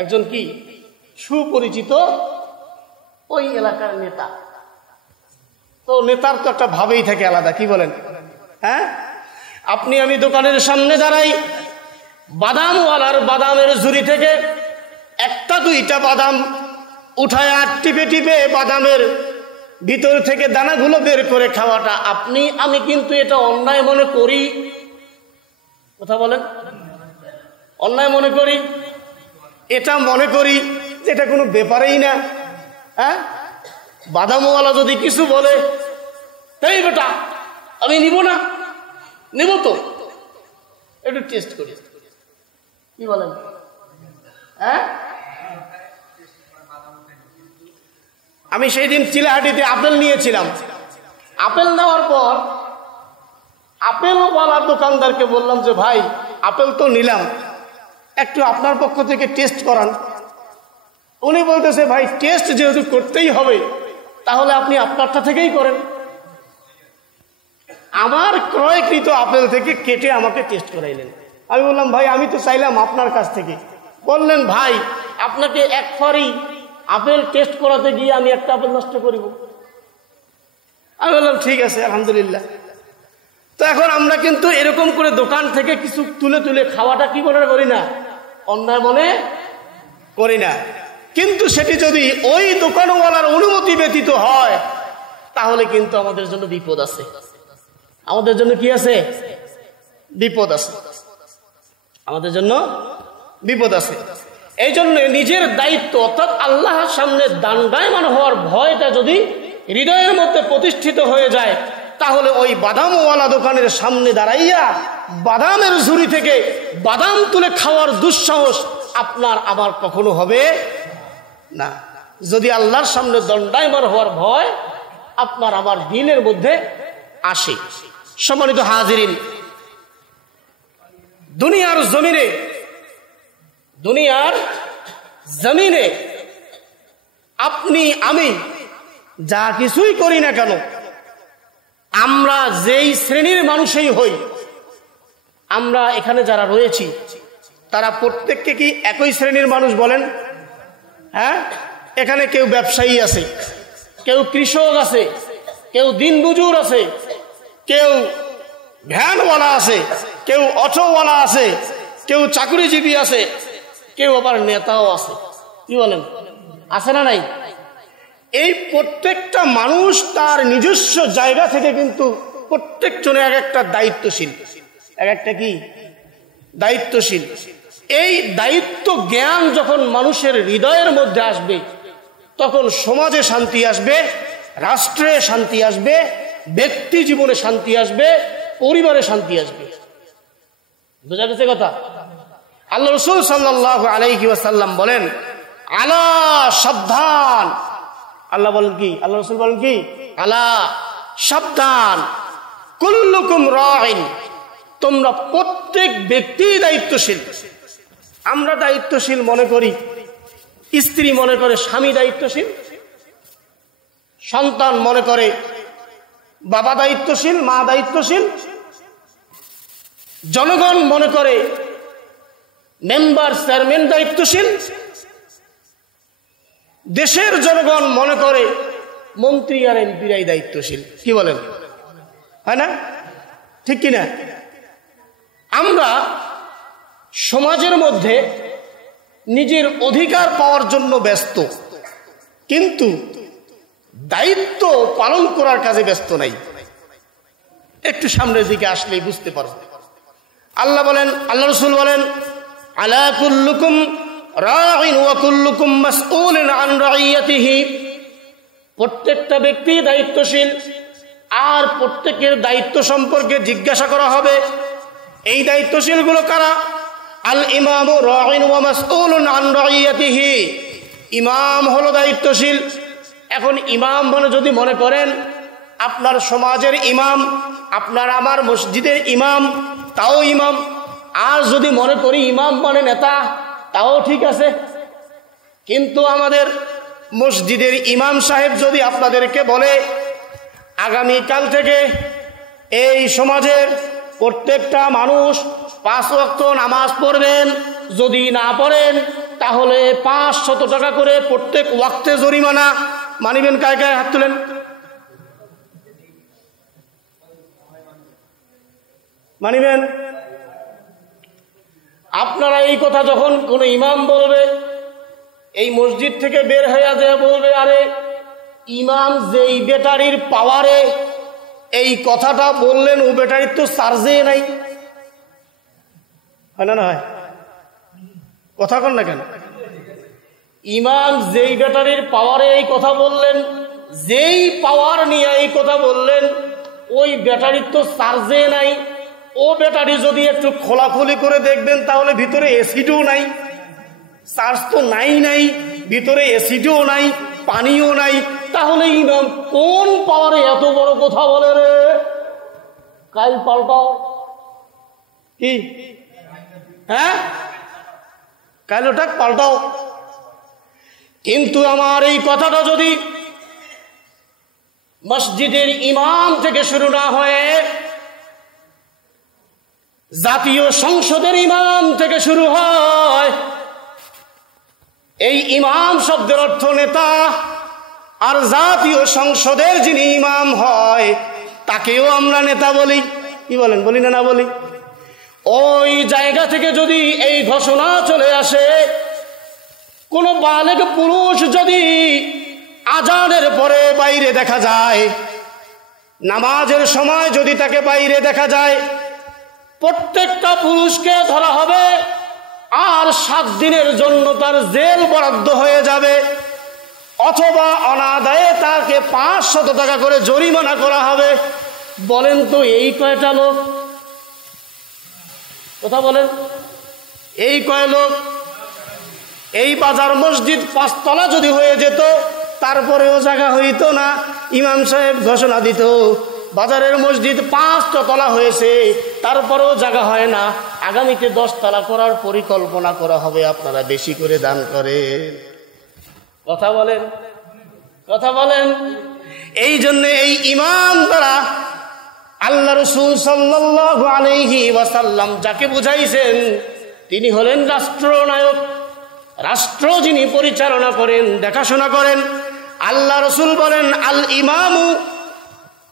একজন সুপরিচিত ওই এলাকার নেতা। তো নেতার তো একটা ভাবেই থাকে আলাদা। কি বলেন? হ্যাঁ, আপনি আমি দোকানের সামনে দাঁড়াই, বাদামওয়ালার বাদামের ঝুড়ি থেকে একটা দুইটা বাদাম উঠায় আর টিপে টিপে বাদামের ভিতর থেকে দানাগুলো বের করে খাওয়াটা আপনি আমি কিন্তু এটা অন্যায় মনে করি। কথা বলেন, অন্যায় মনে করি, এটা মনে করি যে এটা কোনো ব্যাপারেই না। হ্যাঁ, বাদামওয়ালা যদি কিছু বলে, তাই বেটা আমি নিব না, নেব তো, একটু টেস্ট করি, কি বলেন? হ্যাঁ, আমি সেই দিন চিলাহাটিতে আপেল নিয়েছিলাম। আপেল নেওয়ার পর আপেলওয়ালা দোকানদারকে বললাম যে ভাই আপেল তো নিলাম, একটু আপনার পক্ষ থেকে টেস্ট করান। উনি বলতেছে ভাই টেস্ট যেহেতু করতেই হবে তাহলে আপনি আপনারটা থেকেই করেন। আমার ক্রয়কৃত আপেল থেকে কেটে আমাকে টেস্ট করাইলেন। আমি বললাম ভাই আমি তো চাইলাম আপনার কাছ থেকে। বললেন ভাই আপনাকে এক ফারি আপেল টেস্ট করাতে গিয়ে আমি একটা আপেল নষ্ট করিব। আমি বললাম ঠিক আছে আলহামদুলিল্লাহ। তো এখন আমরা কিন্তু এরকম করে দোকান থেকে কিছু তুলে তুলে খাওয়াটা কি মনে করি না, অন্যায় মনে করি না। কিন্তু সেটি যদি ওই দোকানওয়ালার অনুমতি ব্যতীত হয় তাহলে কিন্তু আমাদের জন্য বিপদ আছে। আমাদের জন্য কি আছে? বিপদ আছে, আমাদের জন্য বিপদ আছে। এই জন্য নিজের দায়িত্ব অর্থাৎ আল্লাহর সামনে দণ্ডায়মান হওয়ার ভয়টা যদি হৃদয়ের মধ্যে প্রতিষ্ঠিত হয়ে যায় তাহলে ওই বাদামওয়ালা দোকানের সামনে দাঁড়াইয়া বাদামের ঝুড়ি থেকে বাদাম তুলে খাওয়ার দুঃসাহস আপনার আবার কখনো হবে না, যদি আল্লাহর সামনে দণ্ডায়মান হওয়ার ভয় আপনার আমার দিনের মধ্যে আসে। সম্মানিত হাজিরিন, দুনিয়ার জমিনে আপনি আমি যা কিছুই করি না কেন, আমরা যেই শ্রেণীর মানুষই হই, আমরা এখানে যারা রয়েছি তারা প্রত্যেককে কি একই শ্রেণীর মানুষ বলেন? হ্যাঁ, এখানে কেউ ব্যবসায়ী আছে, কেউ কৃষক আছে, কেউ দিনমজুর আছে, কেউ ভ্যানওয়ালা আছে, কেউ অটোওয়ালা আছে, কেউ চাকরিজীবী আছে, কেউ আবার নেতাও আছে। কি বলেন, আছে না নাই? এই প্রত্যেকটা মানুষ তার নিজস্ব জায়গা থেকে কিন্তু প্রত্যেকজনে এক একটা দায়িত্বশীল, এক একটা কি দায়িত্বশীল। এই দায়িত্ব জ্ঞান যখন মানুষের হৃদয়ের মধ্যে আসবে তখন সমাজে শান্তি আসবে, রাষ্ট্রে শান্তি আসবে, ব্যক্তি জীবনে শান্তি আসবে, পরিবারে শান্তি আসবে। বোঝা গেছে কথা? আল্লাহ রাসূল সাল্লাল্লাহু আলাইহি ওয়াসাল্লাম বলেন আলা সাবধান। আল্লাহ বলেন কি? আল্লাহ রাসূল বলেন কি? আলা সাবধান, কুল্লুকুম রাইন, তোমরা প্রত্যেক ব্যক্তি দায়িত্বশীল। আমরা দায়িত্বশীল মনে করি, স্ত্রী মনে করে স্বামী দায়িত্বশীল, সন্তান মনে করে বাবা দায়িত্বশীল, মা দায়িত্বশীল, জনগণ মনে করে মেম্বার চেয়ারম্যান দায়িত্বশীল, দেশের জনগণ মনে করে মন্ত্রী আর এমপিরাই দায়িত্বশীল। কি বলেন, হয় না? ঠিক কিনা? আমরা সমাজের মধ্যে নিজের অধিকার পাওয়ার জন্য ব্যস্ত, কিন্তু দায়িত্ব পালন করার কাজে ব্যস্ত নাই। একটু সামনের দিকে আসলেই বুঝতে পারো। আল্লাহ বলেন, আল্লাহ রাসূল বলেন আলা কুল্লুকুম রাইন ওয়া কুল্লুকুম মাসউলুন আন রাইয়াতিহি, প্রত্যেকটা ব্যক্তি দায়িত্বশীল আর প্রত্যেকের দায়িত্ব সম্পর্কে জিজ্ঞাসা করা হবে। এই দায়িত্বশীলগুলো কারা? আল ইমামু রাইন ওয়া মাসউলুন আন রাইয়াতিহি, ইমাম হলো দায়িত্বশীল। এখন ইমাম মানে যদি মনে করেন আপনার সমাজের ইমাম, আপনার আমার মসজিদের ইমাম, তাও ইমাম। আর যদি মনে করি ইমাম মানে নেতা, তাও ঠিক আছে। কিন্তু আমাদের মসজিদের ইমাম সাহেব যদি আপনাদেরকে বলে আগামীকাল থেকে এই সমাজের প্রত্যেকটা মানুষ 5 ওয়াক্ত নামাজ পড়বেন, যদি না পড়েন তাহলে 500 টাকা করে প্রত্যেক ওয়াক্তে জরিমানা, মানিবেন? কায় কায় হাত তুলেন? মানিবেন? আপনারা এই কথা যখন কোন ইমাম বলবে, এই মসজিদ থেকে বের হয়ে যায় বলবে আরে ইমাম যেই ব্যাটারির পাওয়ারে এই কথাটা বললেন ও ব্যাটারির তো চার্জে নাই, হয় না? হয় কথা কন না কেন? ইমাম যেই ব্যাটারির পাওয়ারে এই কথা বললেন, যেই পাওয়ার নিয়ে এই কথা বললেন, ওই ব্যাটারির তো চার্জে নাই। ও ব্যাটারি যদি একটু খোলাখুলি করে দেখবেন তাহলে ভিতরে এসিডও নাই, চার্জ তো নাই, ভিতরে এসিডও নাই, পানিও নাই। তাহলে ইমাম কোন পাওয়ারে এত বড় কথা বলে রে? কাল পাল্টাও কি? হ্যাঁ, কাল ওটা পাল্টাও। কিন্তু আমার এই কথাটা যদি মসজিদের ইমাম থেকে শুরু না হয়ে জাতীয় সংসদের ইমাম থেকে শুরু হয়, এই ইমাম শব্দের অর্থ নেতা, আর জাতীয় সংসদের যিনি ইমাম হয় তাকেও আমরা নেতা বলি। কি বলেন? বলি না? না বলি? ওই জায়গা থেকে যদি এই ঘোষণা চলে আসে, কোন বালেগ পুরুষ যদি আজানের পরে বাইরে দেখা যায়, নামাজের সময় যদি তাকে বাইরে দেখা যায়, প্রত্যেকটা পুরুষকে ধরা হবে আর 7 দিনের জন্য তার জেল বরাদ্দ হয়ে যাবে, অথবা অনাদায়ে তাকে 500 টাকা করে জরিমানা করা হবে। বলেন তো এই কয়টা লোক? কথা বলেন, এই কয় লোক? এই বাজার মসজিদ 5 তলা যদি হয়ে যেত তারপরেও জায়গা হইত না। ইমাম সাহেব ঘোষণা দিত বাজারের মসজিদ 5 তলা হয়েছে, তারপরেও জায়গা হয় না, আগামীতে 10 তলা করার পরিকল্পনা করা হবে, আপনারা বেশি করে দান করেন। কথা বলেন, কথা বলেন। এই জন্য এই ইমাম দ্বারা আল্লাহ রাসূল সাল্লাল্লাহু আলাইহি ওয়াসাল্লাম যাকে বুঝাইছেন তিনি হলেন রাষ্ট্রনায়ক, রাষ্ট্র যিনি পরিচালনা করেন, দেখাশোনা করেন। আল্লাহ রাসূল বলেন, আল ইমামু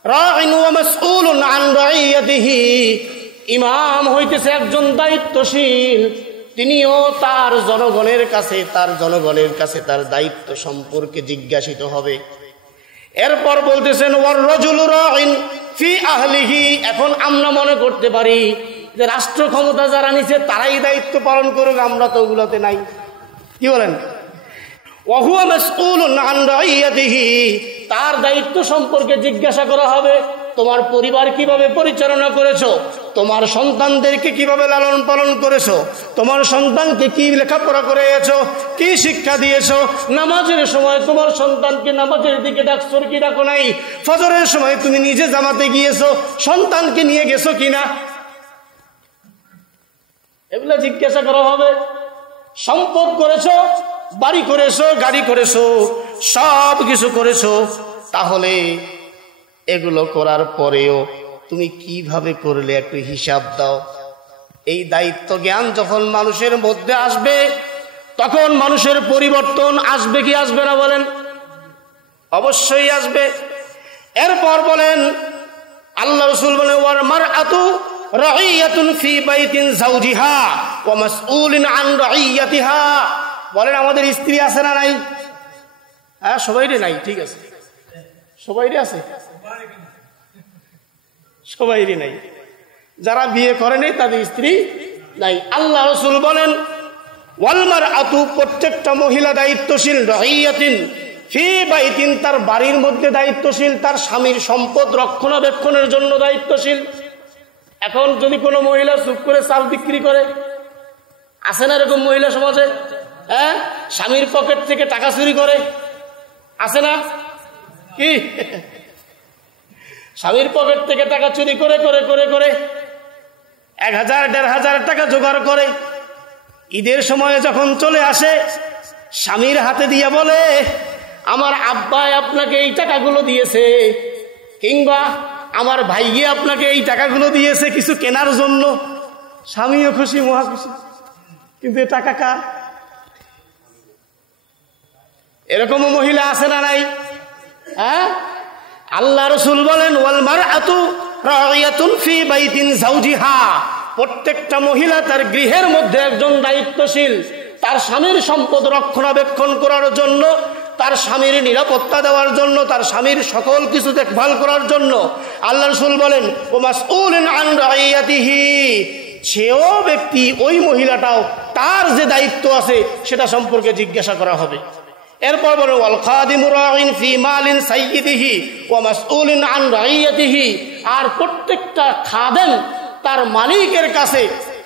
রাইন ওয়া মাসউলুন আন রাইয়াতিহি। ইমাম হইতেছে একজন দায়িত্বশীল, তিনিও তার জনগণের কাছে তার দায়িত্ব সম্পর্কে জিজ্ঞাসিত হবে। এরপর বলতেছেন ওয়ার রাজুলু রাইন ফি আহলিহি। এখন আমরা মনে করতে পারি যে রাষ্ট্র ক্ষমতা যারা নিছে তারাই দায়িত্ব পালন করুক, আমরা তো ওগুলোতে নাই। কি বলেন? ওয়া হুয়া মাসউলুন আন রাইয়াতিহি। তার দায়িত্ব সম্পর্কে জিজ্ঞাসা করা হবে, তোমার পরিবার কিভাবে পরিচালনা করেছো, তোমার সন্তানদেরকে কিভাবে লালন পালন করেছো, তোমার সন্তানকে কি লেখাপড়া করিয়েছো, কি শিক্ষা দিয়েছো, নামাজের সময় তোমার সন্তানকে নামাজের দিকে ডাকছো কি ডাকো নাই, ফজরের সময় তুমি নিজে জামাতে গিয়েছো, সন্তানকে নিয়ে গেছো কিনা, এগুলা জিজ্ঞাসা করা হবে। সম্পদ করেছো, বাড়ি করেছো, গাড়ি করেছো, সব কিছু করেছো, তাহলে এগুলো করার পরেও তুমি কিভাবে করলে একটু হিসাব দাও। এই দায়িত্ব জ্ঞান যখন মানুষের মধ্যে আসবে তখন মানুষের পরিবর্তন আসবে কি আসবে না? বলেন, অবশ্যই আসবে। এরপর বলেন আল্লাহ রাসূল বলেন ওয়ার মারআতু রাইয়াতুন ফি বাইতিন যাওজিহা ওয়া মাসউলুন আন রাইয়াতিহা। বলেন আমাদের স্ত্রী আছে না নাই? হ্যাঁ, সবাইরে নাই, ঠিক আছে, সবাইরে আছে, সবাইরে নাই। যারা বিয়ে করে নাই তাদের স্ত্রী নাই। আল্লাহ রাসূল বলেন ওয়াল মারআতু, প্রত্যেকটা মহিলা দায়িত্বশীল, রাইয়াতিন ফি বাইতিন, তার বাড়ির মধ্যে দায়িত্বশীল, তার স্বামীর সম্পদ রক্ষণাবেক্ষণের জন্য দায়িত্বশীল। এখন যদি কোনো মহিলা চুপ করে চাল বিক্রি করে, আছে না এরকম মহিলা সমাজে? হ্যাঁ, স্বামীর পকেট থেকে টাকা চুরি করে, আছে না? কি স্বামীর পকেট থেকে টাকা চুরি করে করে করে করে 1000 1500 টাকা জোগাড় করে, ঈদের সময়ে যখন চলে আসে স্বামীর হাতে দিয়ে বলে আমার আব্বাই আপনাকে এই টাকাগুলো দিয়েছে, কিংবা আমার ভাইয়ে আপনাকে এই টাকাগুলো দিয়েছে কিছু কেনার জন্য। স্বামীও খুশি, মহা খুশি, কিন্তু এ টাকা কার? এরকমও মহিলা আছে না নাই? হ্যাঁ, আল্লাহ রাসূল বলেন ওয়াল মারআতু রাইয়াতুন ফি বাইতিন যাওজিহা, প্রত্যেকটা মহিলা তার গৃহের মধ্যে একজন দায়িত্বশীল, তার স্বামীর সম্পদ রক্ষণাবেক্ষণ করার জন্য, তার স্বামীর নিরাপত্তা দেওয়ার জন্য, তার স্বামীর সকল কিছু দেখভাল করার জন্য। আল্লাহ রাসূল বলেন ও মাসউলুন আন রাইয়াতিহি, সেও ব্যক্তি, ওই মহিলাটাও তার যে দায়িত্ব আছে সেটা সম্পর্কে জিজ্ঞাসা করা হবে। এরপর বলে ওয়াল খাদিমু রাইন ফি মালিন সাইয়্যিদিহি ওয়া মাসউলুন আন রাইয়াতিহি, আর প্রত্যেকটা খাদেম তার মালিকের কাছে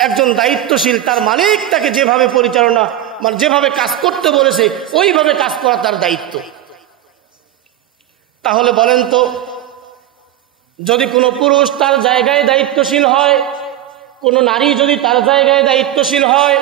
একজন দায়িত্বশীল। তার মালিক তাকে যেভাবে পরিচালনা, মানে যেভাবে কাজ করতে বলেছে ওইভাবে কাজ করা তার দায়িত্ব। তাহলে বলেন তো, যদি কোনো পুরুষ তার জায়গায় দায়িত্বশীল হয়, কোনো নারী যদি তার জায়গায় দায়িত্বশীল হয়,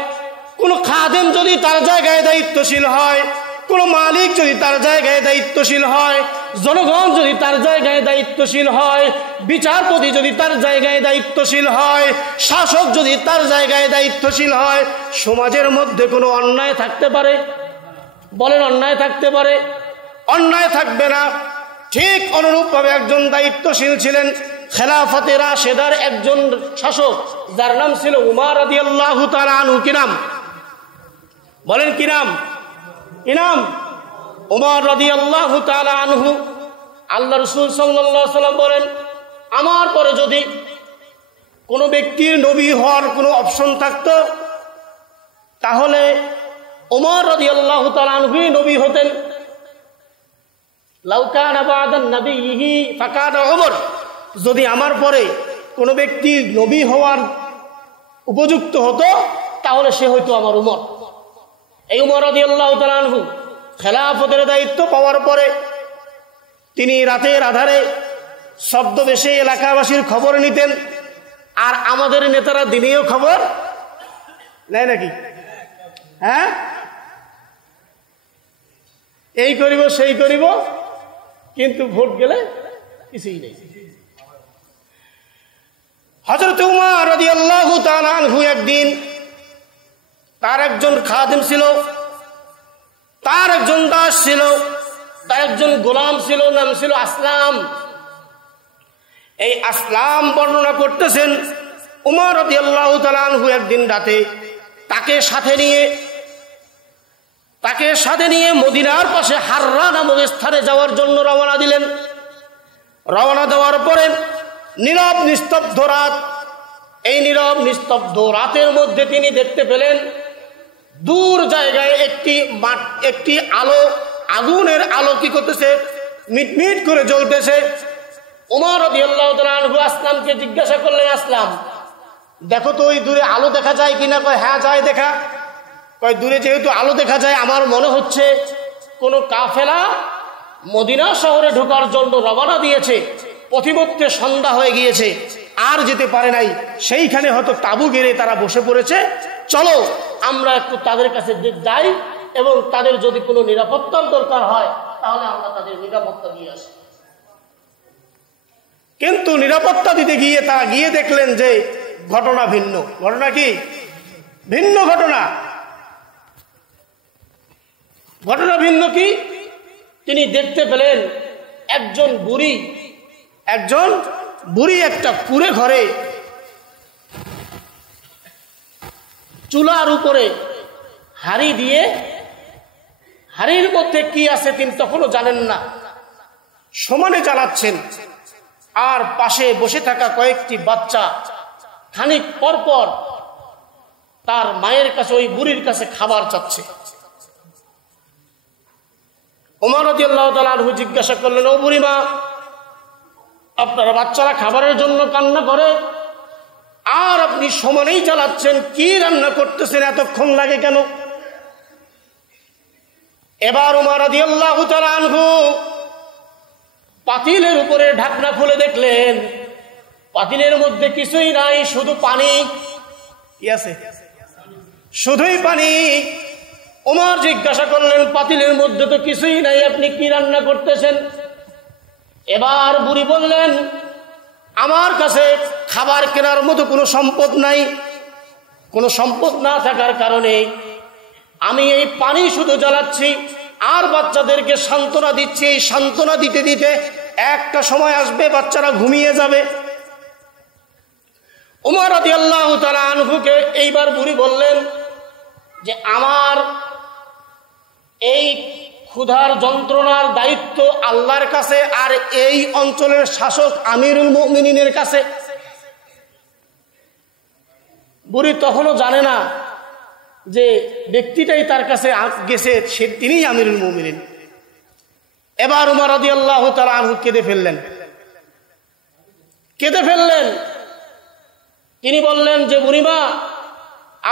কোনো খাদেম যদি তার জায়গায় দায়িত্বশীল হয়, কোনো মালিক যদি তার জায়গায় দায়িত্বশীল হয়, জনগণ যদি তার জায়গায় দায়িত্বশীল হয়, বিচারপতি যদি তার জায়গায় দায়িত্বশীল হয়, শাসক যদি তার জায়গায় দায়িত্বশীল হয়, সমাজের মধ্যে কোনো অন্যায় থাকতে পারে? বলেন, অন্যায় থাকতে পারে? অন্যায় থাকবে না। ঠিক অনুরূপভাবে একজন দায়িত্বশীল ছিলেন খেলাফতে রাশেদার একজন শাসক, যার নাম ছিল উমর রাদিয়াল্লাহু তাআলা আনহু। কি নাম? বলেন, কি নাম? কি নাম? উমর রাদিয়াল্লাহু তাআলা আনহু। আল্লাহ রাসূল সাল্লাল্লাহু আলাইহি ওয়াসাল্লাম বলেন, আমার পরে যদি কোনো ব্যক্তির নবী হওয়ার কোনো অপশন থাকতো তাহলে উমর রাদিয়াল্লাহু তাআলা আনহুই নবী হতেন। লাউ কানা বাদান নবিয়্যিহি ফাকানা উমর, যদি আমার পরে কোনো ব্যক্তি নবী হওয়ার উপযুক্ত হতো তাহলে সে হয়তো আমার উমর। এই উমর রাদিয়াল্লাহু তাআলা আনহু খেলাফতের দায়িত্ব পাওয়ার পরে তিনি রাতের আধারে ছদ্মবেশে এলাকাবাসীর খবর নিতেন। আর আমাদের নেতারা দিনেও খবর নেয় নাকি? হ্যাঁ, এই করিব সেই করিব, কিন্তু ভোট গেলে কিছুই নেই। হযরত উমর রাদিয়াল্লাহু তাআলা আনহু একদিন, তার একজন খাদেম ছিল, তার একজন দাস ছিল, তার একজন গোলাম ছিল, নাম ছিল আসলাম। এই আসলাম বর্ণনা করতেছেন উমর রাদিয়াল্লাহু তাআলা আনহু একদিন রাতে তাকে সাথে নিয়ে মদিনার পাশে হাররা নামক স্থানে যাওয়ার জন্য রওনা দিলেন। রওনা দেওয়ার পরে নীরব নিস্তব্ধ রাত, এই নীরব নিস্তব্ধ রাতের মধ্যে তিনি দেখতে পেলেন দূর জায়গায় একটি আলো, আগুনের আলো কি করতেছে, মিটমিট করে জ্বলতেছে। উমর রাদিয়াল্লাহু তাআলা আনহু আসলামকে জিজ্ঞাসা করলেন, আসলাম দেখো তো ওই দূরে আলো দেখা যায় কিনা? কয় হ্যাঁ যায় দেখা। কয় দূরে যেহেতু আলো দেখা যায়, আমার মনে হচ্ছে কোনো কাফেলা মদিনা শহরে ঢোকার জন্য রওনা দিয়েছে, পথিমধ্যে সন্ধ্যা হয়ে গিয়েছে, আর যেতে পারে নাই, সেইখানে হয়তো তাঁবু গেড়ে তারা বসে পড়েছে, চলো আমরা একটু তাদের কাছে যাই এবং তাদের যদি কোনো নিরাপত্তার দরকার হয় তাহলে আমরা তাদের নিরাপত্তা দিয়ে আসি। কিন্তু নিরাপত্তা দিতে গিয়ে তারা গিয়ে দেখলেন যে ঘটনা ভিন্ন। ঘটনা কি? ভিন্ন ঘটনা। ঘটনা ভিন্ন কি? তিনি দেখতে পেলেন একজন বুড়ি একটা কুঁড়ে ঘরে চুলার উপরে হাঁড়ি দিয়ে, হাঁড়ির মধ্যে কি আছে তিনি তখনও জানেন না, সমানে জ্বালাচ্ছেন। আর পাশে বসে থাকা কয়েকটি বাচ্চা খানিক পরপর তার মায়ের কাছে, ওই বুড়ির কাছে খাবার চাচ্ছে। ওমর রাদিয়াল্লাহু তাআলা আনহু জিজ্ঞাসা করলেন, ও বুড়িমা, আপনার বাচ্চারা খাবারের জন্য কান্না করে আর আপনি সমানেই চালাচ্ছেন, কি রান্না করতেছেন, এতক্ষণ লাগে কেন? এবার ওমর রাদিয়াল্লাহু তাআলা আনহু পাতিলের উপরে ঢাকনা খুলে দেখলেন পাতিলের মধ্যে কিছুই নাই, শুধু পানি। কি আছে? শুধুই পানি। ওমর জিজ্ঞাসা করলেন, পাতিলের মধ্যে তো কিছুই নাই, আপনি কি রান্না করতেছেন? এবার বুড়ি বললেন, আমার কাছে খাবার কেনার মতো কোনো সম্পদ নাই। কোনো সম্পদ না থাকার কারণে আমি এই পানি শুধু জ্বালাচ্ছি আর বাচ্চাদেরকে সান্ত্বনা দিচ্ছি। এই সান্ত্বনা দিতে দিতে একটা সময় আসবে বাচ্চারা ঘুমিয়ে যাবে। ওমর রাদিয়াল্লাহু তাআলা আনহুকে এইবার বুড়ি বললেন যে আমার এই ক্ষুধার যন্ত্রণার দায়িত্ব আল্লাহর কাছে আর এই অঞ্চলের শাসক আমিরুল মুমিনিনের কাছে। বুড়ি তখনও জানে না যে ব্যক্তিটাই তার কাছে গেছে সে তিনিই আমিরুল মুমিনিন। এবার উমর রাদিয়াল্লাহু তাআলা আনহু কেঁদে ফেললেন। তিনি বললেন যে বুড়িমা,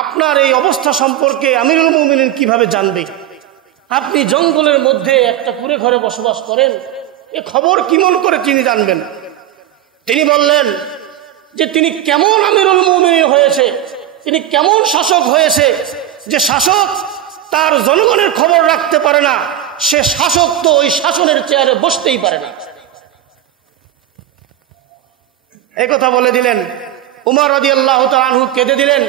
আপনার এই অবস্থা সম্পর্কে আমিরুল মুমিনিন কিভাবে জানবে? আপনি জঙ্গলের মধ্যে একটা কুঁড়ে ঘরে বসবাস করেন, এ খবর কিমন করে তিনি জানবেন? তিনি বললেন যে তিনি কেমন আমিরুল মুমিনিন হয়েছে, তিনি কেমন শাসক হয়েছে যে শাসক তার জনগণের খবর রাখতে পারে না, সে শাসক তো ওই শাসনের চেয়ারে বসতেই পারে না। এই কথা বলে দিলেন। উমর রাদিয়াল্লাহু তাআলা আনহু কেঁদে দিলেন।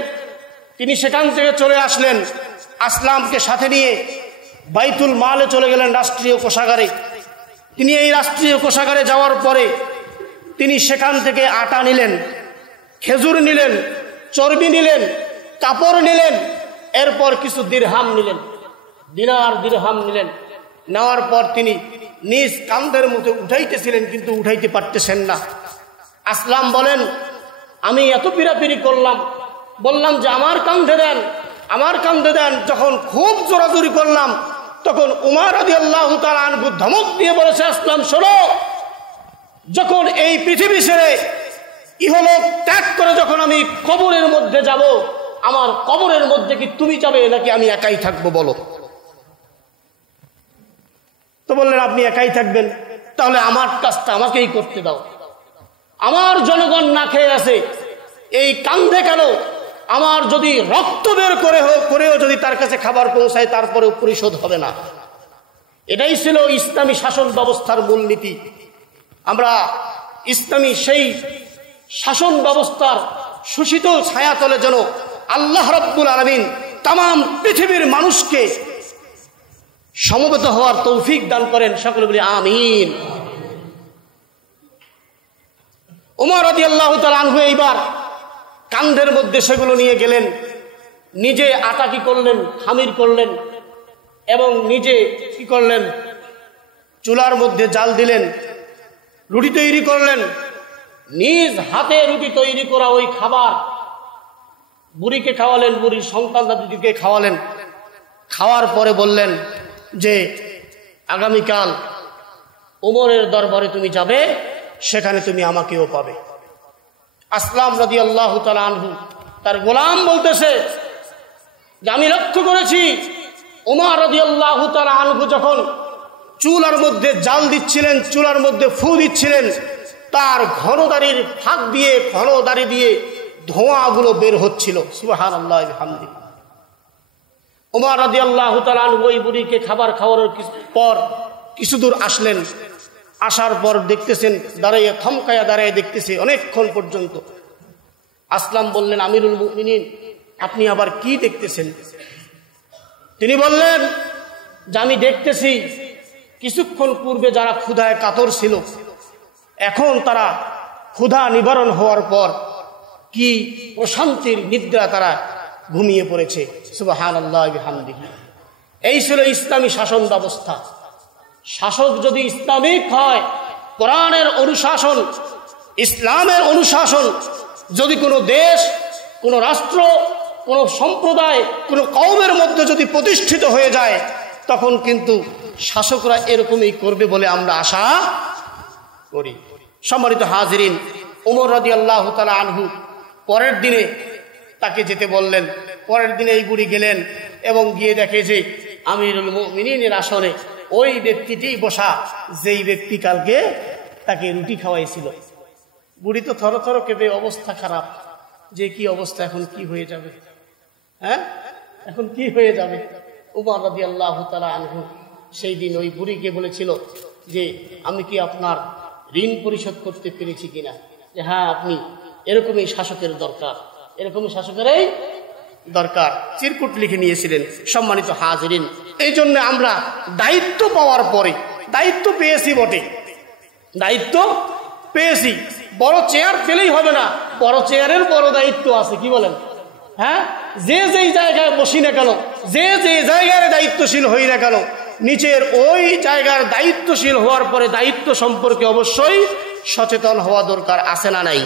তিনি সেখান থেকে চলে আসলেন, আসলামকে সাথে নিয়ে বাইতুল মালে চলে গেলেন, রাষ্ট্রীয় কোষাগারে। তিনি এই রাষ্ট্রীয় কোষাগারে যাওয়ার পরে তিনি সেখান থেকে আটা নিলেন, খেজুর নিলেন, চর্বি নিলেন, কাপড় নিলেন, এরপর কিছু দিরহাম নিলেন, দিনার দিরহাম নিলেন। নেওয়ার পর তিনি নিজ কাঁধের মধ্যে উঠাইতেছিলেন, কিন্তু উঠাইতে পারতেছেন না। আসলাম বলেন, আমি এত পিরাপিরি করলাম, বললাম যে আমার কাঁধে দেন, আমার কাঁধে দেন। যখন খুব জোরাজুরি করলাম, তখন উমর রাদিয়াল্লাহু তাআলা আনহু ধমক দিয়ে বলেছে, আসলাম শোনো, যখন এই পৃথিবী ছেড়ে ইহলোক ত্যাগ করে যখন আমি কবরের মধ্যে যাব, আমার কবরের মধ্যে কি তুমি যাবে নাকি আমি একাই থাকবো বলো? তো বললেন আপনি একাই থাকবেন, তাহলে আমার কাজটা আমাকেই করতে দাও। আমার জনগণ না খেয়ে আছে, এই কাঁধে কেন? আমার যদি রক্ত বের করেও যদি তার কাছে খাবার পৌঁছায়, তারপরেও পরিশোধ হবে না। এটাই ছিল ইসলামী শাসন ব্যবস্থার মূলনীতি। আমরা ইসলামী সেই শাসন ব্যবস্থার সুশীতল ছায়াতলে যেন আল্লাহ রাব্বুল আলামিন তামাম পৃথিবীর মানুষকে সমবেত হওয়ার তৌফিক দান করেন। সকলে বলি আমিন। ওমর রাদিয়াল্লাহু তাআলা আনহু এইবার কাঁধের মধ্যে সেগুলো নিয়ে গেলেন, নিজে আটা কি করলেন, খামির করলেন, এবং নিজে কি করলেন, চুলার মধ্যে জাল দিলেন, রুটি তৈরি করলেন। নিজ হাতে রুটি তৈরি করা ওই খাবার বুড়িকে খাওয়ালেন, বুড়ির সন্তান দুটিকে খাওয়ালেন। খাওয়ার পরে বললেন যে আগামীকাল ওমরের দরবারে তুমি যাবে, সেখানে তুমি আমাকেও পাবে। আসলাম রাদিয়াল্লাহু তাআলা আনহু তার গোলাম বলতেছে যে আমি লক্ষ্য করেছি ওমর রাদিয়াল্লাহু তাআলা আনহু যখন চুলার মধ্যে জাল দিচ্ছিলেন, চুলার মধ্যে ফু দিচ্ছিলেন, তার ঘনদাড়ির ফাঁক দিয়ে, ঘনদাড়ি দিয়ে ধোঁয়াগুলো বের হচ্ছিল। সুবহানাল্লাহ ওয়া বিহামদিহি। ওমর রাদিয়াল্লাহু তাআলা আনহু ওই বুড়িকে খাবার খাওয়ানোর পর কিছু দূর আসলেন। আসার পর দেখতেছেন দাঁড়াইয়া, থমকায়া দাঁড়াইয়া দেখতেছে অনেকক্ষণ পর্যন্ত। আসলাম বললেন, আমিরুল মুমিনিন, আপনি আবার কি দেখতেছেন? তিনি বললেন যে আমি দেখতেছি কিছুক্ষণ পূর্বে যারা ক্ষুধায় কাতর ছিল, এখন তারা ক্ষুধা নিবারণ হওয়ার পর কি প্রশান্তির নিদ্রা তারা ঘুমিয়ে পড়েছে। সুবহানাল্লাহ ওয়া বিহামদিহি। এই ছিল ইসলামী শাসন ব্যবস্থা। শাসক যদি ইসলামিক হয়, কোরআনের অনুশাসন, ইসলামের অনুশাসন যদি কোনো দেশ, কোনো রাষ্ট্র, কোনো সম্প্রদায়, কোনো কওমের মধ্যে যদি প্রতিষ্ঠিত হয়ে যায়, তখন কিন্তু শাসকরা এরকমই করবে বলে আমরা আশা করি। সম্মানিত হাজিরিন, ওমর রাদিয়াল্লাহু তাআলা আনহু পরের দিনে তাকে যেতে বললেন। পরের দিনে এই বুড়ি গেলেন এবং গিয়ে দেখে যে আমিরুল মুমিনিনের আসনে ওই ব্যক্তিটি বসা, যেই ব্যক্তি কালকে তাকে রুটি খাওয়াইছিল। বুড়ি তো থর থর কেঁপে, অবস্থা খারাপ, যে কি অবস্থা, এখন কি হয়ে যাবে, হ্যাঁ এখন কি হয়ে যাবে। ওমর রাদিয়াল্লাহু তাআলা আনহু সেই দিন ওই বুড়িকে বলেছিল যে আমি কি আপনার ঋণ পরিশোধ করতে পেরেছি কিনা, যে হ্যাঁ আপনি এরকমই শাসকের দরকার, এরকমই শাসকেরই দরকার। চিরকুট লিখে নিয়েছিলেন। সম্মানিত হাজিরিন, এই জন্য আমরা দায়িত্ব পাওয়ার পরে, দায়িত্ব পেয়েছি বটে, দায়িত্ব পেয়েছি, বড় চেয়ার পেলেই হবে না, বড় চেয়ারের বড় দায়িত্ব আছে, কি বলেন? হ্যাঁ, যে যেই জায়গায় বসি না কেন, যে যে জায়গায় দায়িত্বশীল হই না কেন, নিচের ওই জায়গার দায়িত্বশীল হওয়ার পরে দায়িত্ব সম্পর্কে অবশ্যই সচেতন হওয়া দরকার। আছে না নাই?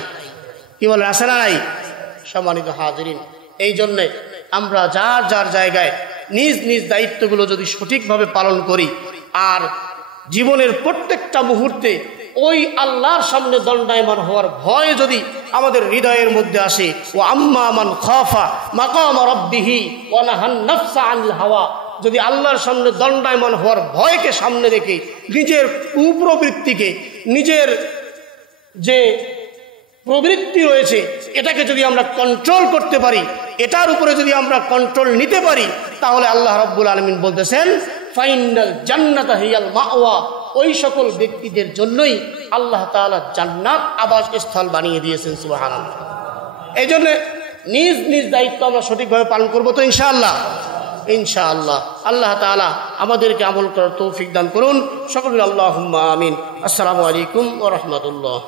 কি বলেন, আছে না নাই? সম্মানিত হাজিরিন, এই জন্যে আমরা যার যার জায়গায় নিজ নিজ দায়িত্বগুলো যদি সঠিকভাবে পালন করি, আর জীবনের প্রত্যেকটা মুহূর্তে ওই আল্লাহর সামনে দণ্ডায়মান হওয়ার ভয় যদি আমাদের হৃদয়ের মধ্যে আসে, ও আম্মা মান খাফা মাকাম রাব্বিহি ওয়া নাহান নাফসা আনিল হাওয়া, যদি আল্লাহর সামনে দণ্ডায়মান হওয়ার ভয়কে সামনে রেখে নিজের কুপ্রবৃত্তিকে, নিজের যে প্রবৃত্তি রয়েছে এটাকে যদি আমরা কন্ট্রোল করতে পারি, এটার উপরে যদি আমরা কন্ট্রোল নিতে পারি, তাহলে আল্লাহ রাব্বুল আলামিন বলতেছেন ফাইনাল জান্নাতা হিয়াল মাওয়া, ওই সকল ব্যক্তিদের জন্যই আল্লাহ তাআলা জান্নাত আবাসস্থল বানিয়ে দিয়েছেন। সুবহানাল্লাহ। এই জন্য নিজ নিজ দায়িত্ব আমরা সঠিকভাবে পালন করবো তো ইনশাআল্লাহ। ইনশাআল্লাহ আল্লাহ তাআলা আমাদেরকে আমল করার তৌফিক দান করুন। সকলে আল্লাহুম্মা আমিন। আসসালামু আলাইকুম ওয়া রাহমাতুল্লাহ।